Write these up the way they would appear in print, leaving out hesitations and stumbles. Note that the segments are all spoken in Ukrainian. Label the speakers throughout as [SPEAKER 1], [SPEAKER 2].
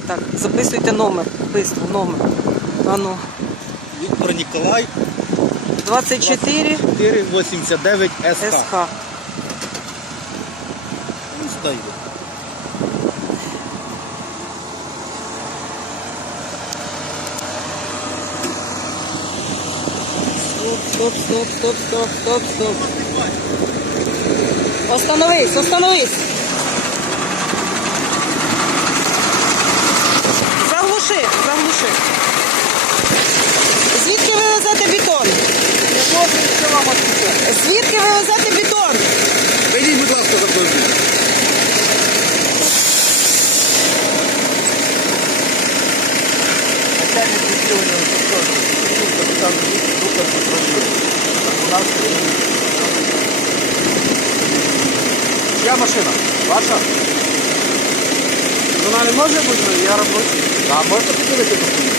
[SPEAKER 1] Так, записуйте номер. Бистро, номер. Ану.
[SPEAKER 2] Віктор Ніколай,
[SPEAKER 1] 24
[SPEAKER 2] 489 СК.
[SPEAKER 1] СХ.
[SPEAKER 2] Ну, сюди йде.
[SPEAKER 1] Стоп, стоп, стоп, стоп, стоп, стоп. Остановись, остановись. Заглуши, заглуши. Звідки ви везете бетон?
[SPEAKER 2] Не можу нічого вам відповідати.
[SPEAKER 1] Звідки ви везете бетон?
[SPEAKER 2] Вийдіть, будь ласка, за мною. Начальник відділення капітан Друкар контролює. У нас чия машина? Ваша? Вона не може бути, я робочий. А можете подивити документи?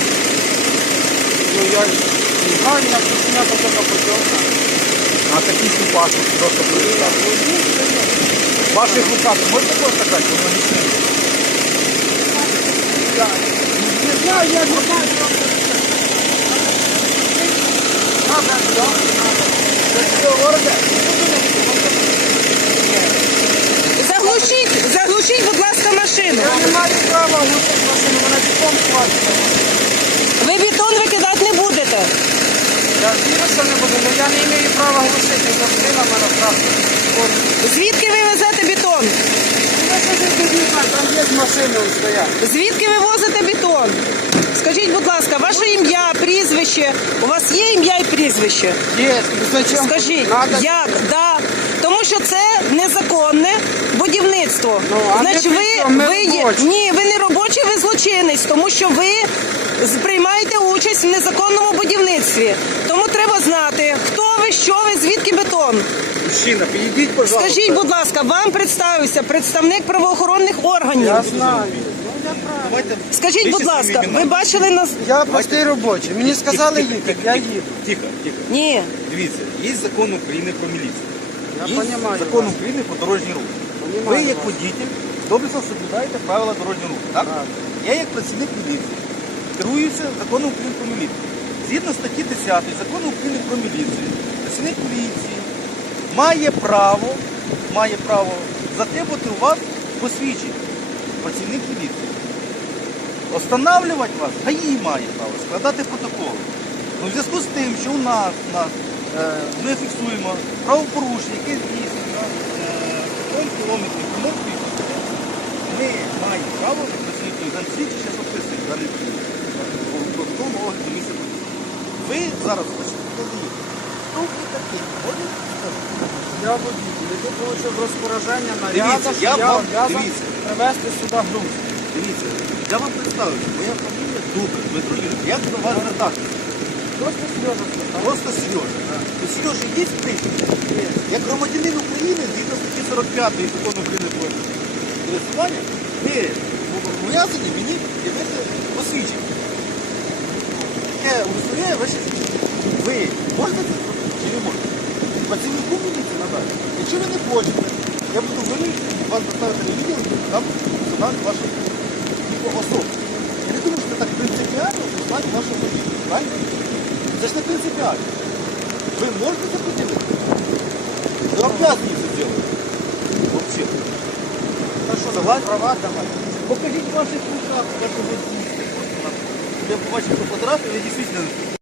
[SPEAKER 2] Ну я не знаю, як документа така путівка. А такий паспорт просто перестати. В ваших руках можете просто сказати, що воно не сильно? Не знаю, я не знаю.
[SPEAKER 1] Заглушіть, будь ласка, машину.
[SPEAKER 2] Я не маю права глушити машину, вона бітом хватить.
[SPEAKER 1] Ви бетон викидати не будете.
[SPEAKER 2] Я вірю, що не буду, але я не маю права глушити, машина в мене правда.
[SPEAKER 1] Звідки ви везете бетон?
[SPEAKER 2] Там є машини стоять.
[SPEAKER 1] Звідки ви возите бетон? Скажіть, будь ласка, ваше ім'я, прізвище. У вас є ім'я і прізвище?
[SPEAKER 2] Є, зачем?
[SPEAKER 1] Скажіть,
[SPEAKER 2] Надо...
[SPEAKER 1] як? Да. Тому що це незаконне будівництво.
[SPEAKER 2] Ну, а
[SPEAKER 1] значить, ви є... Ні, ви не робочий, ви злочинець, тому що ви приймаєте участь в незаконному будівництві. Тому треба знати, хто ви, що ви, звідки бетон.
[SPEAKER 2] Мужчина, підійдіть, пожалуйста.
[SPEAKER 1] Скажіть, будь ласка, вам представився представник правоохоронних органів.
[SPEAKER 2] Я знаю. Давайте...
[SPEAKER 1] Скажіть, будь ласка, ви бачили нас?
[SPEAKER 2] Я простий робочий. Мені сказали їхати, я їду. Тихо, тихо.
[SPEAKER 1] Ні.
[SPEAKER 2] Дивіться, є закон України про міліцію.
[SPEAKER 3] Я
[SPEAKER 2] Є
[SPEAKER 3] понимаю
[SPEAKER 2] закон
[SPEAKER 3] вас.
[SPEAKER 2] України про дорожній рух.
[SPEAKER 3] Понимаю
[SPEAKER 2] Ви як
[SPEAKER 3] вас.
[SPEAKER 2] водитель добре соблюдаєте правила дорожнього руху, так? Я як працівник міліції керуюся законом України про міліцію. Згідно статті 10 закону України про міліцію, працівник міліції має право затребувати у вас посвідчення. Працівник міліції. Останавливати вас, ГАІ має право, складати протоколи. Ну, в зв'язку з тим, що у нас ми фіксуємо правопорушення, яке здійснено кілометрів кілометрів, ми маємо право працювати за свідчі, зараз описують даний протокол огляду місця події. Ви зараз хочете події. Хто ви такий?
[SPEAKER 3] Я водитель, який отримав розпорядження
[SPEAKER 2] Дивіться,
[SPEAKER 3] наряду,
[SPEAKER 2] я
[SPEAKER 3] що я
[SPEAKER 2] вам-
[SPEAKER 3] обов'язаний
[SPEAKER 2] дивіться.
[SPEAKER 3] привезти сюди груз.
[SPEAKER 2] Дивіться, я вам представлюся, моя фамілія Дубер, Дмитро Юрійович. Як до вас звертатися?
[SPEAKER 3] Просто Сережа сказав.
[SPEAKER 2] Просто Сережа. То Сережа є прізвище? Як громадянин України, згідно статті 45 закону України про користування, ви зобов'язані мені явити посвідчення. Яке удостоверяє ваші свідчення. Ви можете це зробити чи не можете? Працівнику міліції надати. Якщо ви не хочете, я буду вимушений вас доставити на відділ, там задати вашу особу. Я не думаю, що це так принципіально доставати вашу особу. Правильно? Це ж не принципіально. Ви можете це поділити? Ви обязані це зробити. Взагалі.
[SPEAKER 3] Та що,
[SPEAKER 2] Согласен?
[SPEAKER 3] права давай.
[SPEAKER 2] Покажіть ваші руках, як ви дійсно. Я побачив фотографію, ви дійсно